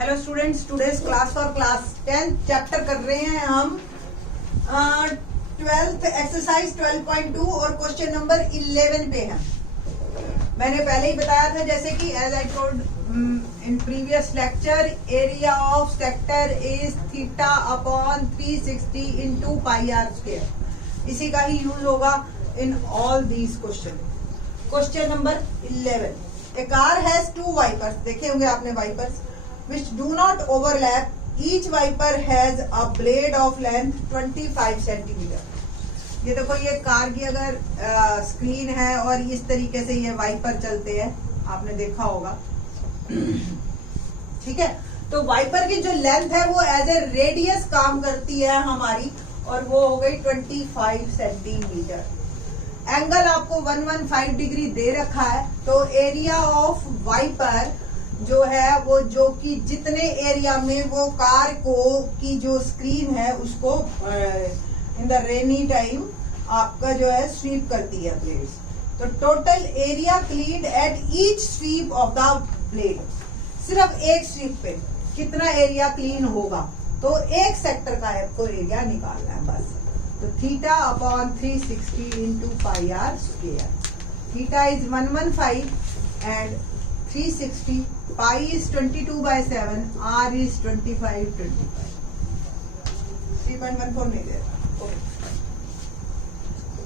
Hello students, today's class for class 10 chapter कर रहे हैं हम 12th एक्सरसाइज 12.2 और क्वेश्चन नंबर 11 पे है। मैंने पहले ही बताया था जैसे कि as I told in previous lecture, area of sector is theta upon 360 into pi r square. इसी का ही यूज होगा in all these question. Question number 11, a car has two wipers, देखे होंगे आपने wipers which do not overlap. Each wiper has a blade of length 25 centimeter. ये देखो, ये कार की अगर स्क्रीन है और इस तरीके से ये वाइपर चलते हैं, आपने देखा होगा। ठीक है, तो वाइपर की जो लेंथ है वो एज ए रेडियस काम करती है हमारी, और वो हो गई 25 सेंटीमीटर। एंगल आपको 115 डिग्री दे रखा है, तो एरिया ऑफ वाइपर जो है वो जो कि जितने एरिया में वो कार को की जो स्क्रीन है उसको इन द रेनी टाइम आपका जो है स्वीप करती है ब्लेड्स। तो total area cleaned at each sweep of the blade, सिर्फ एक स्वीप पे कितना एरिया क्लीन होगा, तो एक सेक्टर का आपको एरिया निकालना है बस। तो theta upon 360 into pi r square. Theta is 115 and 360, pi is 22/7, r is 25. 3.14 नहीं दे रहा,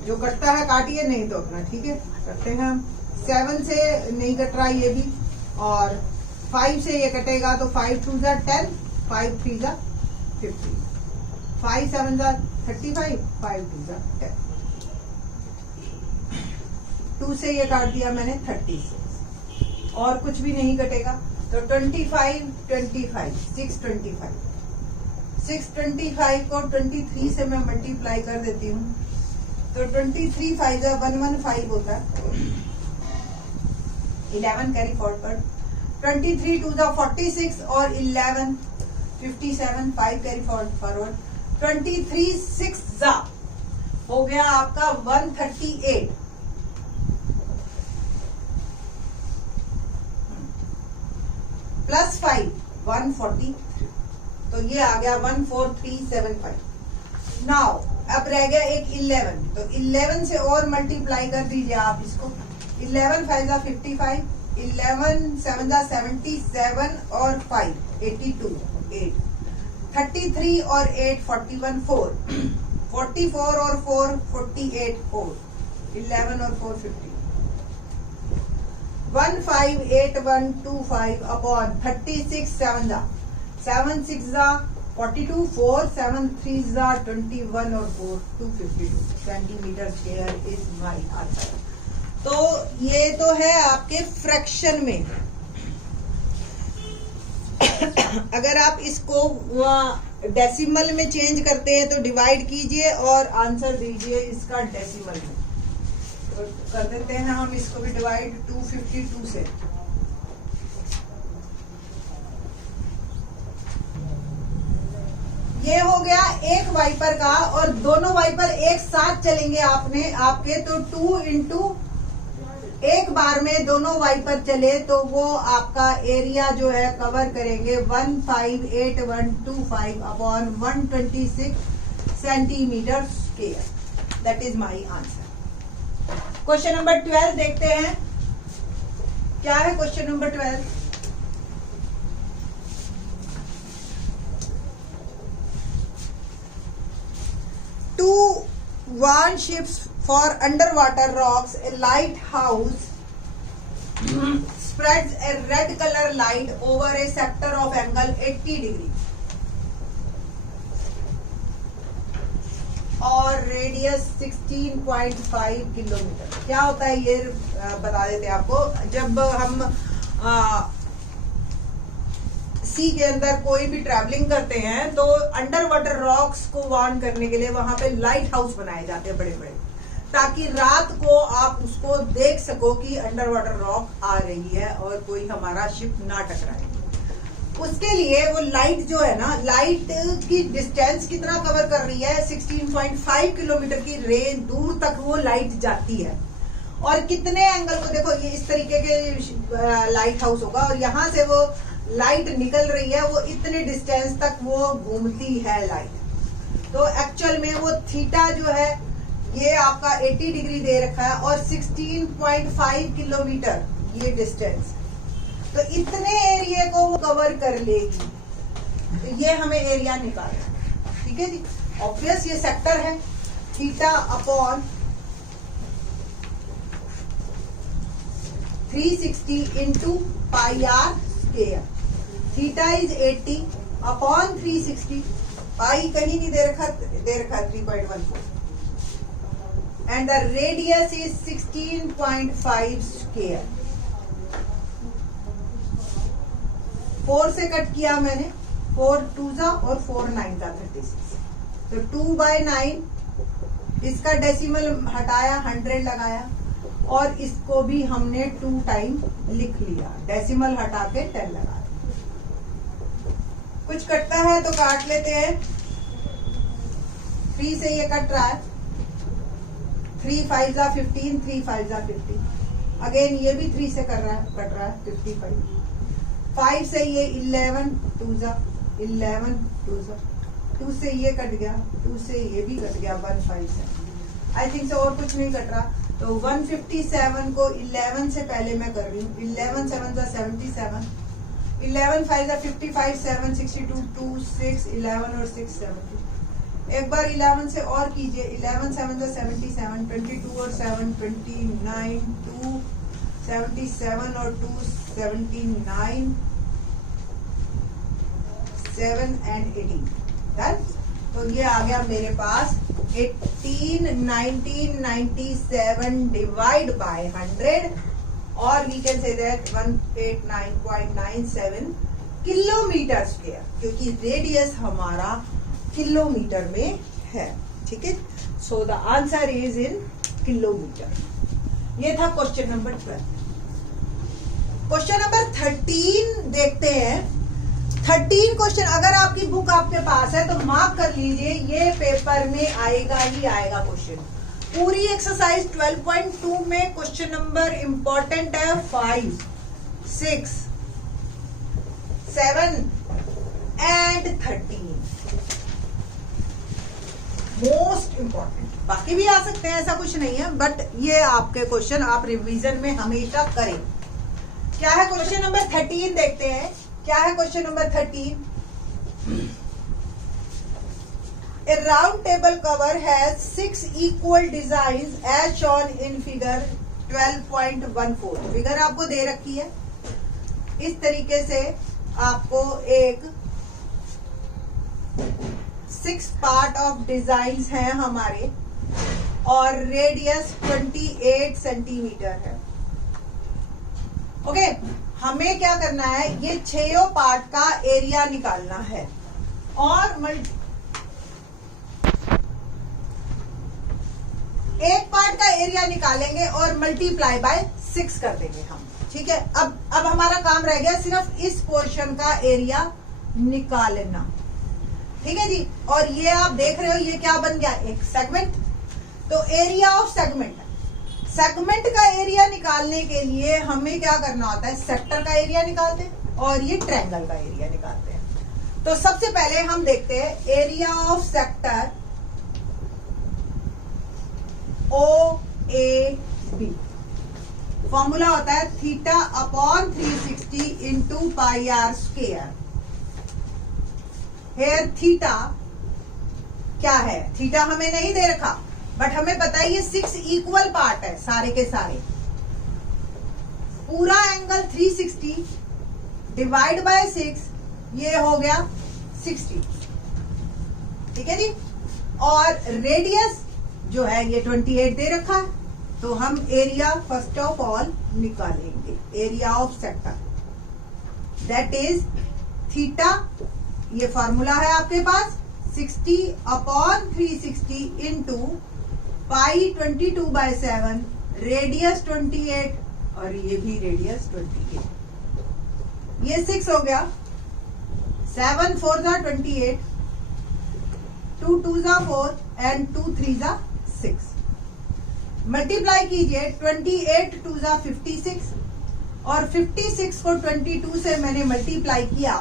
जो कटता है काटिए, नहीं तो अपना ठीक है करते हैं हम। 7 से नहीं कट रहा ये भी, और 5 से ये कटेगा तो 5 2 जा 10, 5 3 जा 50, 5 7 जा 35, 5 2 जा 10। 2 से ये काट दिया मैंने 36, और कुछ भी नहीं कटेगा, तो 25 25 625। 625 को 23 से मैं मल्टीप्लाई कर देती हूँ, तो 23 5 जा 115 होता है। 11 कैरी फॉरवर्ड, 23 2 जा 46 और 11 57, 5 कैरी फॉरवर्ड, 23 6 जा हो गया आपका 138, प्लस 5 143, तो ये आ गया 14375। नाउ अब रह गया एक 11, तो 11 से और मल्टीप्लाई कर दीजिए आप इसको। 11 5 जा 55, 11 7 जा 77 और 5 82, 8 33 और 8 41, 4 44 और 4 48, 4 11 और 4 50। 158125 अपॉन 36 7 जा 7 6 जा 42, 4 7 3 जा 21 और 4 252 centimetre square is my answer. तो ये तो है आपके फ्रैक्शन में। अगर आप इसको डेसिमल में चेंज करते हैं तो डिवाइड कीजिए और आंसर दीजिए इसका डेसिमल में। तो कर देते हैं हम इसको भी डिवाइड 252 से। ये हो गया एक वाइपर का, और दोनों वाइपर एक साथ चलेंगे आपके, तो 2 इंटू एक बार में दोनों वाइपर चले तो वो आपका एरिया जो है कवर करेंगे 158125 upon 126 centimetre square. That is my answer. Question number 12 देखते हैं, क्या है question number 12। To warn ships for underwater rocks, a lighthouse spreads a red color light over a sector of angle 80 degree और radius 16.5 kilometre. क्या होता है ये बता देते हैं आपको। जब हम सी के अंदर कोई भी ट्रैवलिंग करते हैं तो अंडर वाटर रॉक्स को वार्न करने के लिए वहां पे लाइट हाउस बनाए जाते हैं बड़े बड़े, ताकि रात को आप उसको देख सको कि अंडर वाटर रॉक आ रही है और कोई हमारा शिप ना टकराए। उसके लिए वो लाइट जो है ना, लाइट की डिस्टेंस कितना कवर कर रही है, 16.5 किलोमीटर की रेंज दूर तक वो लाइट जाती है। और कितने एंगल को देखो, ये इस तरीके के लाइट हाउस होगा और यहाँ से वो लाइट निकल रही है वो इतने डिस्टेंस तक वो घूमती है लाइट। तो एक्चुअल में वो थीटा जो है ये आपका 80 डिग्री दे रखा है और 16.5 किलोमीटर ये डिस्टेंस, तो इतने एरिया को वो कवर कर लेगी। तो ये हमें एरिया निकालना है, ठीक है जी। ऑब्वियस ये सेक्टर है, theta upon 360 into pi r square. Theta is 80 upon 360, pi कहीं नहीं दे रखा 3.14 and the radius is 16.5 square. 4 से कट किया मैंने, 4 2 जा और 4 9 जा 36, तो 2/9 इसका डेसिमल हटाया 100 लगाया और इसको भी हमने 2 टाइम लिख लिया, डेसिमल हटा के 10 लगा। कुछ कटता है तो काट लेते हैं। 3 से ये कट रहा है, 3 5 जा 15, 3 5 जा 50। अगेन ये भी 3 से कट रहा है 55। 5 से ये 11 2 जा 11 2 जा, 2 से ये कट गया, 2 से ये भी कट गया 157। आई थिंक से और कुछ नहीं कट रहा, तो 157 को 11 से पहले मैं कर रही हूँ। 11 7 जा 77, 11 5 जा 55, 7 62, 2 6 11 और 6 70। एक बार 11 से और कीजिए, 11 7 जा 77, 22 और 7 29, 2 77 और 2 79, 7 and 18 डन। तो ये आ गया मेरे पास 18 19 97 डिवाइड बाय 100 और we can say that 189.97 kilometre square, क्योंकि रेडियस हमारा किलोमीटर में है, ठीक है। So the answer is in kilometre. ये था क्वेश्चन नंबर 12। क्वेश्चन नंबर 13 देखते हैं। 13 क्वेश्चन, अगर आपकी बुक आपके पास है तो मार्क कर लीजिए, ये पेपर में आएगा ही आएगा क्वेश्चन। पूरी एक्सरसाइज 12.2 में क्वेश्चन नंबर इंपॉर्टेंट है 5 6 7 एंड 13 मोस्ट इंपॉर्टेंट। बाकी भी आ सकते हैं, ऐसा कुछ नहीं है, बट ये आपके क्वेश्चन आप रिवीजन में हमेशा करें। क्या है क्वेश्चन नंबर 13 देखते हैं। क्या है question number 13? A round table cover has 6 equal designs as shown in figure 12.14। Figure आपको दे रखी है, इस तरीके से आपको एक 6 पार्ट ऑफ डिजाइन्स हैं हमारे और रेडियस 28 सेंटीमीटर है। ओके, हमें क्या करना है, ये 6 पार्ट का एरिया निकालना है और एक पार्ट का एरिया निकालेंगे और मल्टीप्लाई बाय 6 कर देंगे हम, ठीक है। अब हमारा काम रह गया सिर्फ इस पोर्शन का एरिया निकालना, ठीक है जी। और ये आप देख रहे हो ये क्या बन गया, एक सेगमेंट। तो एरिया ऑफ सेगमेंट, सेगमेंट का एरिया निकालने के लिए हमें क्या करना होता है, सेक्टर का एरिया निकालते हैं और ये ट्रायंगल का एरिया निकालते हैं। तो सबसे पहले हम देखते हैं area of sector OAB। Formula होता है theta upon 360 into pi r square. Here theta क्या है, थीटा हमें नहीं दे रखा, बट हमें पता है ये 6 इक्वल पार्ट है सारे के सारे। पूरा एंगल 360 डिवाइड बाय 6, ये हो गया 60, ठीक है जी। और रेडियस जो है ये 28 दे रखा है, तो हम एरिया फर्स्ट ऑफ ऑल निकालेंगे। Area of sector that is theta, ये फॉर्मूला है आपके पास 60 अपॉन 360 इंटू पाई 22/7, रेडियस 28 और ये भी रेडियस 28। ये 6 हो गया, 7 4 जा 28, 2 2 जा 4 एंड 2 3 जा 6। मल्टीप्लाई कीजिए, 28 2 जा 56, और 56 को 22 से मैंने मल्टीप्लाई किया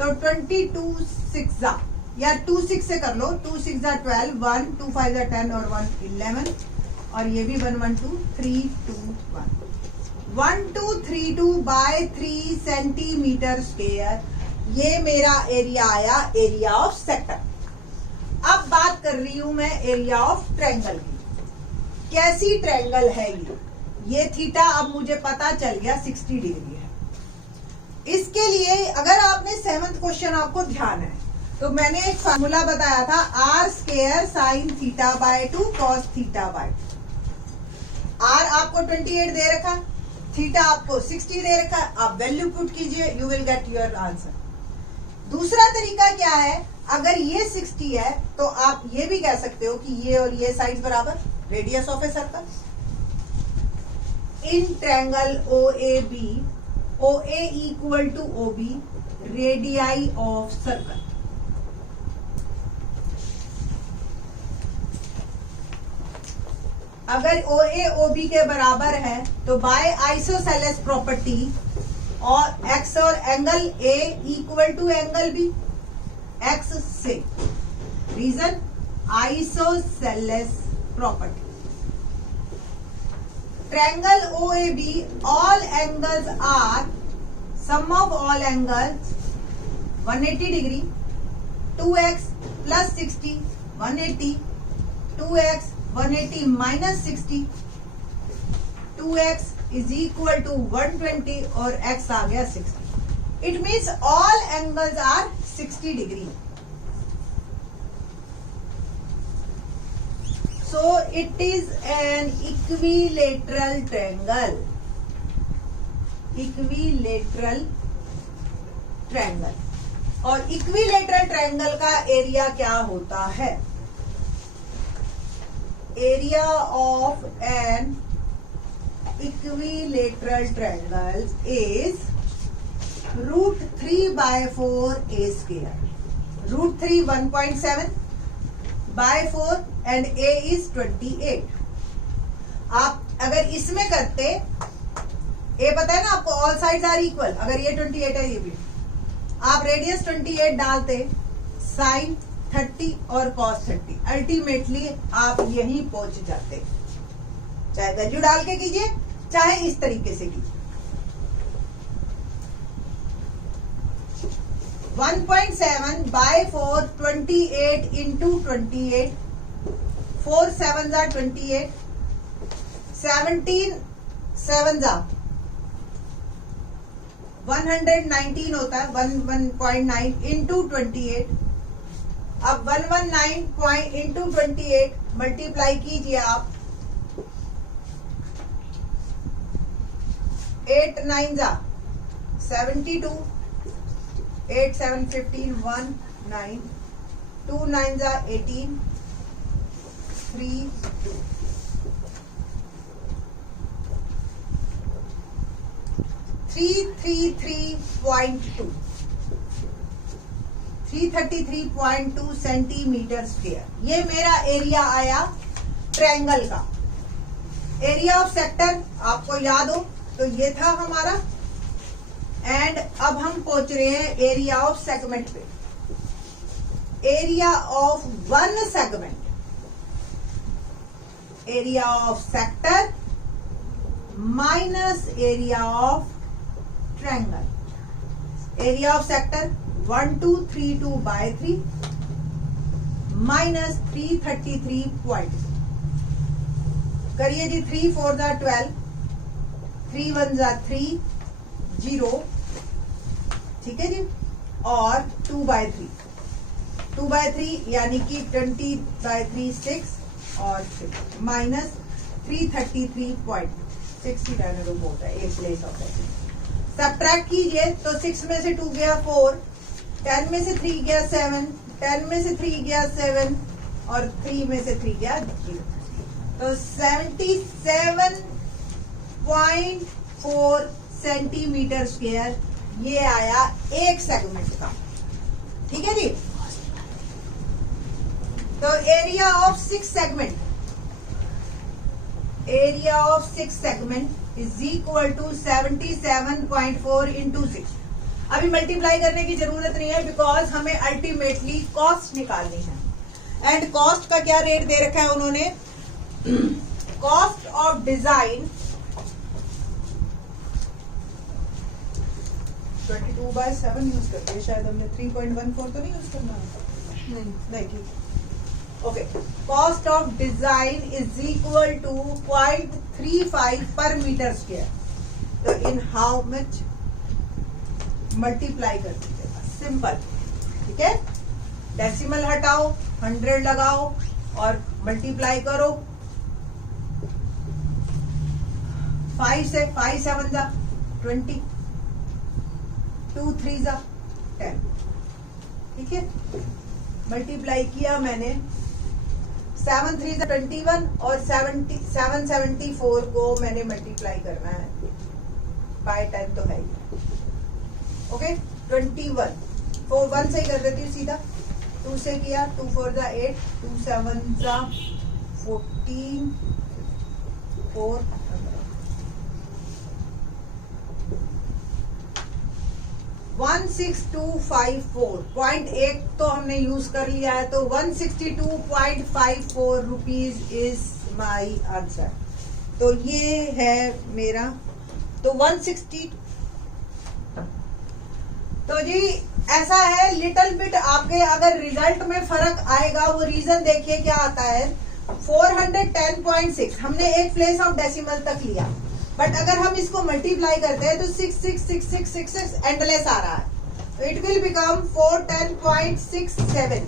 तो 22 6 या 2 6 से कर लो, 2 6 12, 1 2 5 10 और 1 11 और ये भी 1 1 2 3 2 1 1 2 3 2 बाय 3 सेंटीमीटर स्क्वायर, ये मेरा एरिया आया, एरिया ऑफ सेक्टर। अब बात कर रही हूं मैं एरिया ऑफ ट्रायंगल की। कैसी ट्रायंगल है ये थीटा अब मुझे पता चल गया 60 डिग्री है। इसके लिए अगर आपने 7th क्वेश्चन आपको ध्यान है तो मैंने एक फार्मूला बताया था, r square sine theta by 2 cos theta by 2। R आपको 28 दे रखा, थीटा आपको 60 दे रखा, आप वैल्यू पुट कीजिए, you will get your answer. दूसरा तरीका क्या है, अगर ये 60 है तो आप ये भी कह सकते हो कि ये और ये साइड बराबर, radius of a circle. In triangle OAB, OA equal to OB, radii of circle. अगर OA OB के बराबर है तो बाय आइसोसेलेस प्रॉपर्टी और एक्स और angle A equal to angle B, X से, reason isosceles property. Triangle OAB, all angles are sum of all angles 180 degree, 2x plus 60 180, 2x 180 minus 60, 2x is equal to 120 और x आ गया 60. It means all angles are 60 degree. So it is an equilateral triangle. Equilateral triangle. और equilateral triangle का area क्या होता है? Area of an equilateral triangle is √3/4 a square. √3 1.7 by 4 and a is 28. आप अगर इसमें करते, a पता है ना आपको, ऑल साइड्स आर इक्वल, अगर ये 28 है ये भी, आप रेडियस 28 डालते, साइन 30 और कॉस 30, अल्टीमेटली आप यहीं पहुंच जाते। चाहे वैल्यू डाल के कीजिए, चाहे इस तरीके से कीजिए। 1.7 by 4, 28 into 28, 4 7s are 28, 17 7s are 119 होता है, 119 into 28। अब 119 into 28 मल्टीप्लाई कीजिए आप, 8 9s are 72, 8 7 15 1 9, 2 9s are 18, 3 2, 333.2, 333.2 centimetre square. ये मेरा एरिया आया ट्रायंगल का। एरिया ऑफ सेक्टर आपको याद हो तो ये था हमारा, एंड अब हम पहुंच रहे हैं एरिया ऑफ सेगमेंट पे। Area of one segment, area of sector minus area of triangle. Area of sector 1232 by 3 minus 333. करिए जी, 3 4 12, 3 1 3 0, ठीक है जी, और 2 by 3, 2 by 3 यानी कि 20 by 3 6 और 6 माइनस 333.69 होता है एक प्लेस ऑफ दैट। सब्ट्रैक्ट कीजिए तो 6 में से 2 गया 4, 10 में से 3 गया 7, 10 में से 3 गया 7 और 3 में से 3 गया 0। तो 77.4 सेंटीमीटर स्क्वायर ये आया एक सेगमेंट का, ठीक है जी। तो area of 6 segment, area of 6 segment is equal to 77.4 into 6। अभी मल्टीप्लाई करने की जरूरत नहीं है बिकॉज हमें अल्टीमेटली कॉस्ट निकालनी है। एंड कॉस्ट का क्या रेट दे रखा है उन्होंने, कॉस्ट ऑफ डिजाइन 22/7 यूज करते हैं, शायद हमने 3.14 तो नहीं यूज करना है, नहीं ठीक। Okay, cost of design is equal to 0.35 per metre square. तो इन हाउ मच मल्टीप्लाई कर दीजिएगा, सिंपल, ठीक है। डेसिमल हटाओ, 100 लगाओ और मल्टीप्लाई करो। 5 से 5 7 जा 20, 2 3 जा 10, ठीक है। मल्टीप्लाई किया मैंने, 7 3 जा 21 और 774 को मैंने मल्टीप्लाई करना है बाय 10 तो है ही। ओके, 21 4 1 से ही कर देती हूँ सीधा, 2 से किया, 2 4 जा 8, 2 7 जा 14, 4 16254, 0.8 तो हमने यूज कर लिया है, तो 162.54 रुपीज इज माई आंसर। तो ये है मेरा, तो 160। तो जी ऐसा है, लिटिल बिट आपके अगर रिजल्ट में फर्क आएगा, वो रीजन देखिए क्या आता है। 410.6 हमने एक प्लेस ऑफ डेसिमल तक लिया, बट अगर हम इसको मल्टीप्लाई करते हैं तो 666666 एंडलेस आ रहा है, तो इट विल बिकम 410.67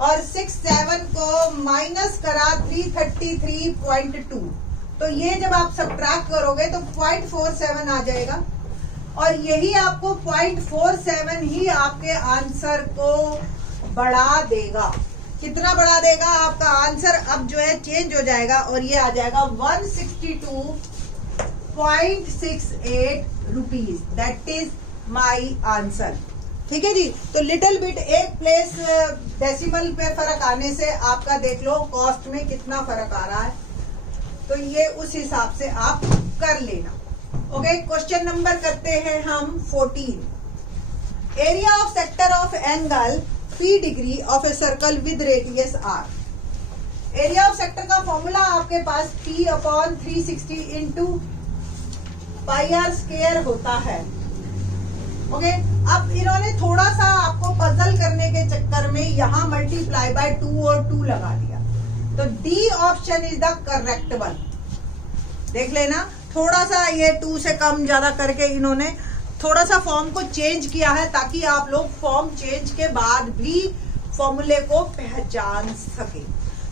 और 67 को माइनस करा 333.2। तो ये जब आप सब्ट्रैक्ट करोगे तो 0.47 आ जाएगा, और यही आपको 0.47 ही आपके आंसर को बढ़ा देगा। कितना बढ़ा देगा आपका आंसर, अब जो है चेंज हो जाएगा और ये आ जाएगा 162.68 rupees. That is my answer, ठीक है जी। तो लिटिल बिट एक प्लेस डेसिमल पे फर्क आने से आपका देख लो कॉस्ट में कितना फर्क आ रहा है, तो ये उस हिसाब से आप कर लेना। ओके, क्वेश्चन नंबर करते हैं हम 14। Area of sector of angle P degree of a circle with radius R। Area of sector का फॉर्मूला आपके पास P/360 इंटू πr² होता है। ओके, अब इन्होंने थोड़ा सा आपको पजल करने के चक्कर में यहाँ मल्टीप्लाई बाय 2 और 2 लगा दिया, तो D option is the correct one. देख लेना, थोड़ा सा ये 2 से कम ज्यादा करके इन्होंने थोड़ा सा फॉर्म को चेंज किया है, ताकि आप लोग फॉर्म चेंज के बाद भी फॉर्मूले को पहचान सके।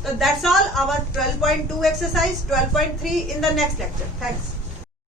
तो that's all our 12.2 exercise, 12.3 in the next lecture. Thanks.